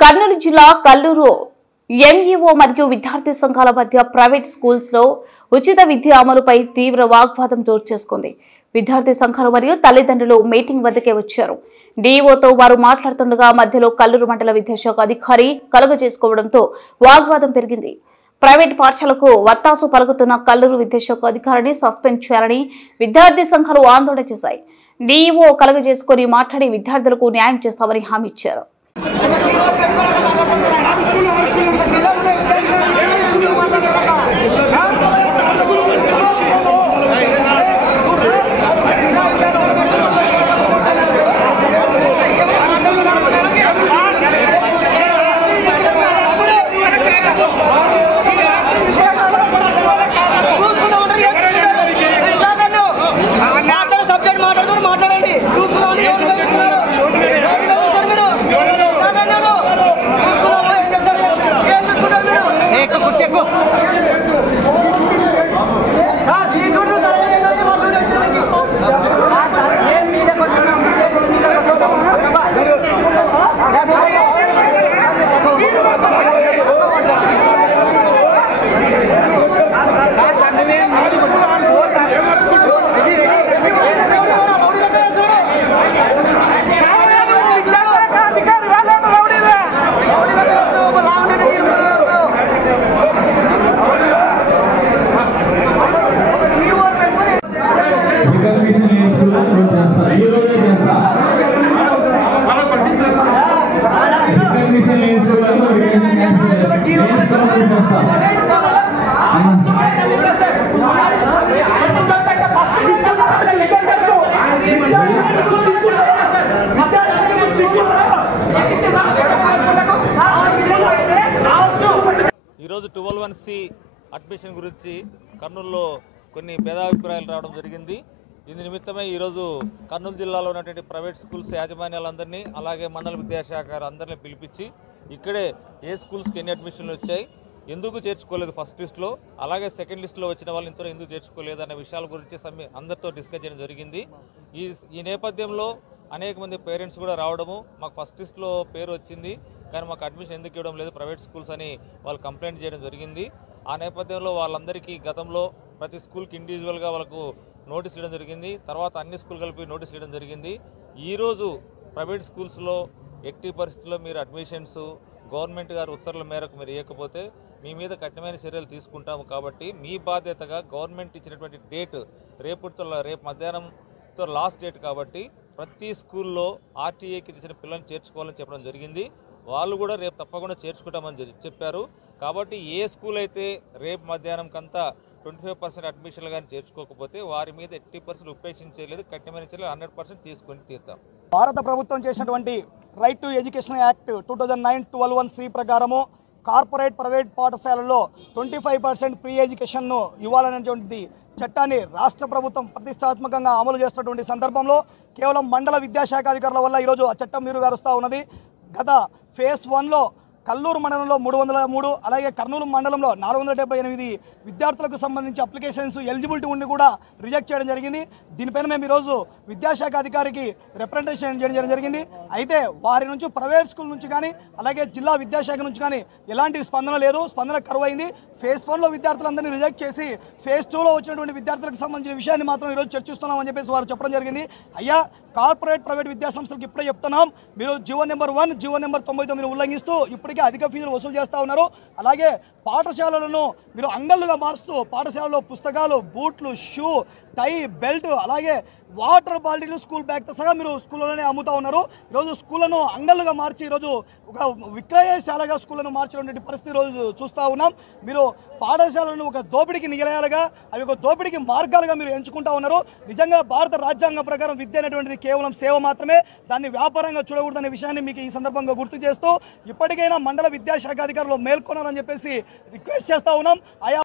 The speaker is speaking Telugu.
కర్నూలు జిల్లా కల్లూరు ఎంఈఓ మరియు విద్యార్థి సంఘాల మధ్య ప్రైవేట్ స్కూల్స్ లో ఉచిత విద్య అమలుపై తీవ్ర వాగ్వాదం చోటు చేసుకుంది. విద్యార్థి సంఘాలు మరియు తల్లిదండ్రులు మీటింగ్ వద్దకే వచ్చారు. డీఈఓతో వారు మాట్లాడుతుండగా మధ్యలో కల్లూరు మండల విద్యాశాఖ అధికారి కలుగజేసుకోవడంతో వాగ్వాదం పెరిగింది. ప్రైవేట్ పాఠశాలకు వత్తాసు పలుకుతున్న కల్లూరు విద్యాశాఖ అధికారిని సస్పెండ్ చేయాలని విద్యార్థి సంఘాలు ఆందోళన చేశాయి. డీఈఓ కలుగజేసుకుని మాట్లాడి విద్యార్థులకు న్యాయం చేస్తామని హామీ ఇచ్చారు. ఈరోజు 12(1)C అడ్మిషన్ గురించి కర్నూలులో కొన్ని భేదాభిప్రాయాలు రావడం జరిగింది. దీని నిమిత్తమై ఈరోజు కర్నూలు జిల్లాలో ఉన్నటువంటి ప్రైవేట్ స్కూల్స్ యాజమాన్యాలందరినీ అలాగే మండల విద్యాశాఖ అందరినీ పిలిపించి ఇక్కడే ఏ స్కూల్స్కి ఎన్ని అడ్మిషన్లు వచ్చాయి, ఎందుకు చేర్చుకోలేదు ఫస్ట్ లిస్ట్లో, అలాగే సెకండ్ లిస్ట్లో వచ్చిన వాళ్ళు ఇంతలో ఎందుకు చేర్చుకోలేదు అనే విషయాల గురించి అందరితో డిస్కస్ చేయడం జరిగింది. ఈ నేపథ్యంలో అనేక మంది పేరెంట్స్ కూడా రావడము, మాకు ఫస్ట్ లిస్ట్లో పేరు వచ్చింది కానీ మాకు అడ్మిషన్ ఎందుకు ఇవ్వడం లేదు ప్రైవేట్ స్కూల్స్ అని వాళ్ళు కంప్లైంట్ చేయడం జరిగింది. ఆ నేపథ్యంలో వాళ్ళందరికీ గతంలో ప్రతి స్కూల్కి ఇండివిజువల్గా వాళ్ళకు నోటీస్ ఇవ్వడం జరిగింది. తర్వాత అన్ని స్కూల్ కలిపి నోటీస్ ఇవ్వడం జరిగింది. ఈరోజు ప్రైవేట్ స్కూల్స్లో ఎట్టి పరిస్థితుల్లో మీరు అడ్మిషన్స్ గవర్నమెంట్ గారి ఉత్తర్వుల మేరకు మీరు ఇవ్వకపోతే మీ మీద కఠినమైన చర్యలు తీసుకుంటాము. కాబట్టి మీ బాధ్యతగా గవర్నమెంట్ ఇచ్చినటువంటి డేట్ రేపు మధ్యాహ్నంతో లాస్ట్ డేట్ కాబట్టి ప్రతి స్కూల్లో ఆర్టీఏకి ఇచ్చిన పిల్లల్ని చేర్చుకోవాలని చెప్పడం జరిగింది. వాళ్ళు కూడా రేపు తప్పకుండా చేర్చుకుంటామని చెప్పారు. కాబట్టి ఏ స్కూల్ అయితే రేపు మధ్యాహ్నం కంతా 25% అడ్మిషన్లు కానీ చేర్చుకోకపోతే వారి మీద 80% ఉపేక్షించలేదు, కఠినమైన చర్యలు 100% తీసుకొని తీరుతాం. భారత ప్రభుత్వం చేసినటువంటి right to education act 2009 12(1)C ప్రకారము కార్పొరేట్ ప్రైవేట్ పాఠశాలల్లో 25% ప్రీ ఎడ్యుకేషన్ను ఇవ్వాలనేటువంటి చట్టాన్ని రాష్ట్ర ప్రభుత్వం ప్రతిష్టాత్మకంగా అమలు చేస్తున్నటువంటి సందర్భంలో కేవలం మండల విద్యాశాఖ అధికారుల వల్ల ఈరోజు ఆ చట్టం నీరుగారుస్తూ ఉన్నది. గత ఫేజ్ 1లో కల్లూరు మండలంలో 303 అలాగే కర్నూలు మండలంలో 478 విద్యార్థులకు సంబంధించి అప్లికేషన్స్ ఎలిజిబిలిటీ ఉండి కూడా రిజెక్ట్ చేయడం జరిగింది. దీనిపైన మేము ఈరోజు విద్యాశాఖ అధికారికి రిప్రజెంటేషన్ చేయడం జరిగింది. అయితే వారి నుంచి ప్రైవేట్ స్కూల్ నుంచి కానీ అలాగే జిల్లా విద్యాశాఖ నుంచి కానీ ఎలాంటి స్పందన లేదు, స్పందన కరువైంది. ఫేజ్ 1లో విద్యార్థులందరినీ రిజెక్ట్ చేసి ఫేజ్ 2లో వచ్చినటువంటి విద్యార్థులకు సంబంధించిన విషయాన్ని మాత్రం ఈరోజు చర్చిస్తున్నామని చెప్పేసి వారు చెప్పడం జరిగింది. అయ్యా, కార్పొరేట్ ప్రైవేట్ విద్యాసంస్థలకు ఇప్పుడే చెప్తున్నాం, మీరు జీవో నెంబర్ 1 జీవో నెంబర్ 99 ఉల్లంఘిస్తూ ఇప్పటికే అధిక ఫీజులు వసూలు చేస్తూ ఉన్నారు. అలాగే పాఠశాలలను మీరు అంగళ్ళుగా మారుస్తూ పాఠశాలలో పుస్తకాలు, బూట్లు, షూ, టై, బెల్ట్ అలాగే వాటర్ బాటిల్, స్కూల్ బ్యాగ్తో సహా మీరు స్కూల్లోనే అమ్ముతూ ఉన్నారు. ఈరోజు స్కూళ్ళను అంగళ్ళుగా మార్చి ఈరోజు ఒక విక్రయశాలగా స్కూళ్ళను మార్చినటువంటి పరిస్థితి ఈరోజు చూస్తూ ఉన్నాం. మీరు పాఠశాలను ఒక దోపిడీకి నిలయాలుగా, అవి ఒక దోపిడీకి మార్గాలుగా మీరు ఎంచుకుంటూ ఉన్నారు. నిజంగా భారత రాజ్యాంగం ప్రకారం విద్య అనేటువంటిది కేవలం సేవ మాత్రమే, దాన్ని వ్యాపారంగా చూడకూడదనే విషయాన్ని మీకు ఈ సందర్భంగా గుర్తు చేస్తూ ఇప్పటికైనా మండల విద్యాశాఖ అధికారులు మేల్కొనాలని చెప్పేసి రిక్వెస్ట్ చేస్తూ ఉన్నాం. ఆయా